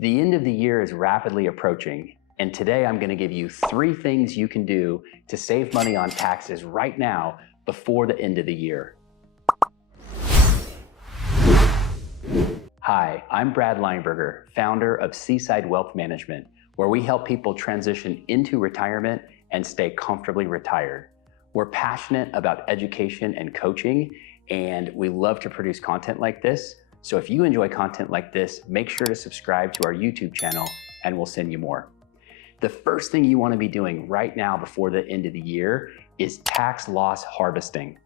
The end of the year is rapidly approaching, and today I'm going to give you 3 things you can do to save money on taxes right now before the end of the year. Hi, I'm Brad Lineberger, founder of Seaside Wealth Management, where we help people transition into retirement and stay comfortably retired. We're passionate about education and coaching, and we love to produce content like this. So if you enjoy content like this, make sure to subscribe to our YouTube channel and we'll send you more. The first thing you want to be doing right now before the end of the year is tax loss harvesting.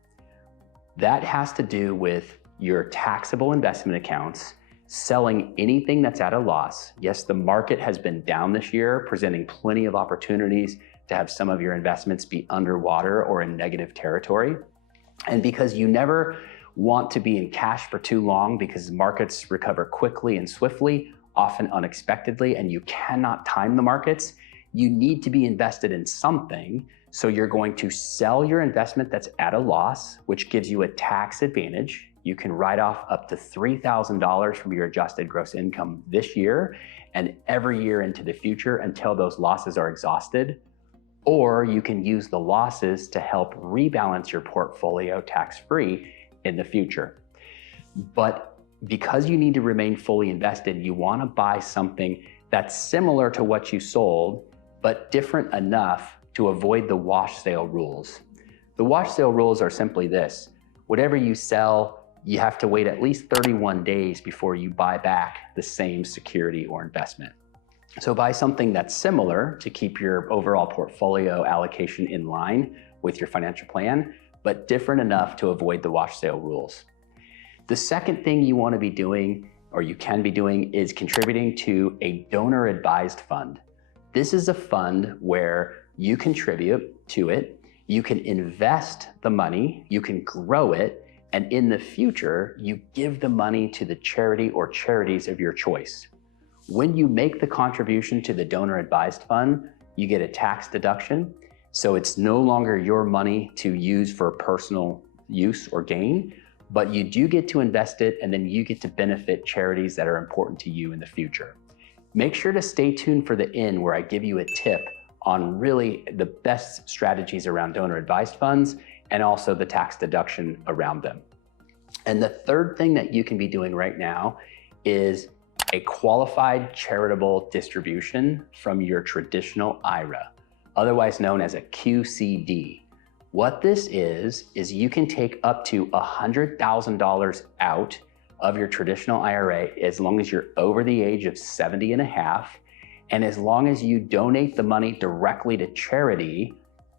That has to do with your taxable investment accounts, selling anything that's at a loss. Yes, the market has been down this year, presenting plenty of opportunities to have some of your investments be underwater or in negative territory. And because you never want to be in cash for too long because markets recover quickly and swiftly, often unexpectedly, and you cannot time the markets, you need to be invested in something. So you're going to sell your investment that's at a loss, which gives you a tax advantage. You can write off up to $3,000 from your adjusted gross income this year and every year into the future until those losses are exhausted. Or you can use the losses to help rebalance your portfolio tax-free in the future. But because you need to remain fully invested, you want to buy something that's similar to what you sold, but different enough to avoid the wash sale rules. The wash sale rules are simply this: whatever you sell, you have to wait at least 31 days before you buy back the same security or investment. So buy something that's similar to keep your overall portfolio allocation in line with your financial plan, but different enough to avoid the wash sale rules. The second thing you want to be doing, or you can be doing, is contributing to a donor advised fund. This is a fund where you contribute to it, you can invest the money, you can grow it, and in the future, you give the money to the charity or charities of your choice. When you make the contribution to the donor advised fund, you get a tax deduction. So it's no longer your money to use for personal use or gain, but you do get to invest it, and then you get to benefit charities that are important to you in the future. Make sure to stay tuned for the end where I give you a tip on really the best strategies around donor advised funds and also the tax deduction around them. And the third thing that you can be doing right now is a qualified charitable distribution from your traditional IRA, otherwise known as a QCD. What this is you can take up to $100,000 out of your traditional IRA as long as you're over the age of 70 and a half, and as long as you donate the money directly to charity,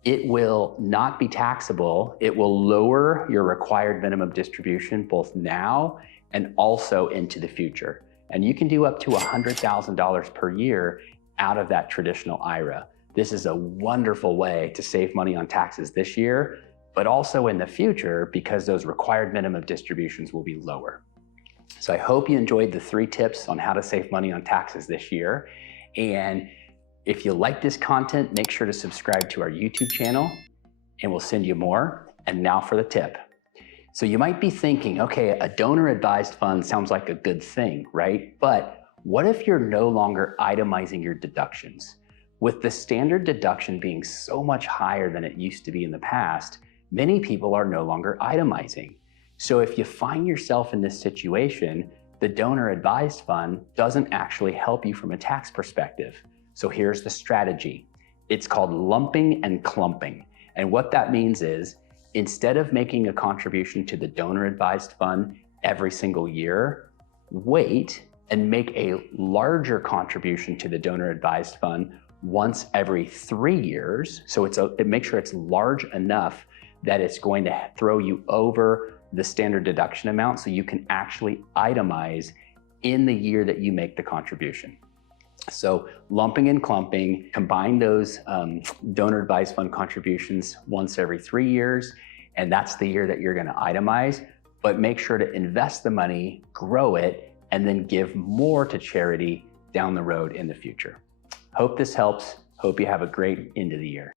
it will not be taxable. It will lower your required minimum distribution both now and also into the future. And you can do up to $100,000 per year out of that traditional IRA. This is a wonderful way to save money on taxes this year, but also in the future because those required minimum distributions will be lower. So I hope you enjoyed the 3 tips on how to save money on taxes this year. And if you like this content, make sure to subscribe to our YouTube channel and we'll send you more. And now for the tip. So you might be thinking, okay, a donor advised fund sounds like a good thing, right? But what if you're no longer itemizing your deductions? With the standard deduction being so much higher than it used to be in the past, many people are no longer itemizing. So if you find yourself in this situation, the donor advised fund doesn't actually help you from a tax perspective. So here's the strategy. It's called lumping and clumping. And what that means is, instead of making a contribution to the donor advised fund every single year, wait and make a larger contribution to the donor advised fund once every 3 years. So make sure it's large enough that it's going to throw you over the standard deduction amount so you can actually itemize in the year that you make the contribution. So lumping and clumping, combine those donor advised fund contributions once every 3 years, and that's the year that you're going to itemize, but make sure to invest the money, grow it, and then give more to charity down the road in the future. Hope this helps. Hope you have a great end of the year.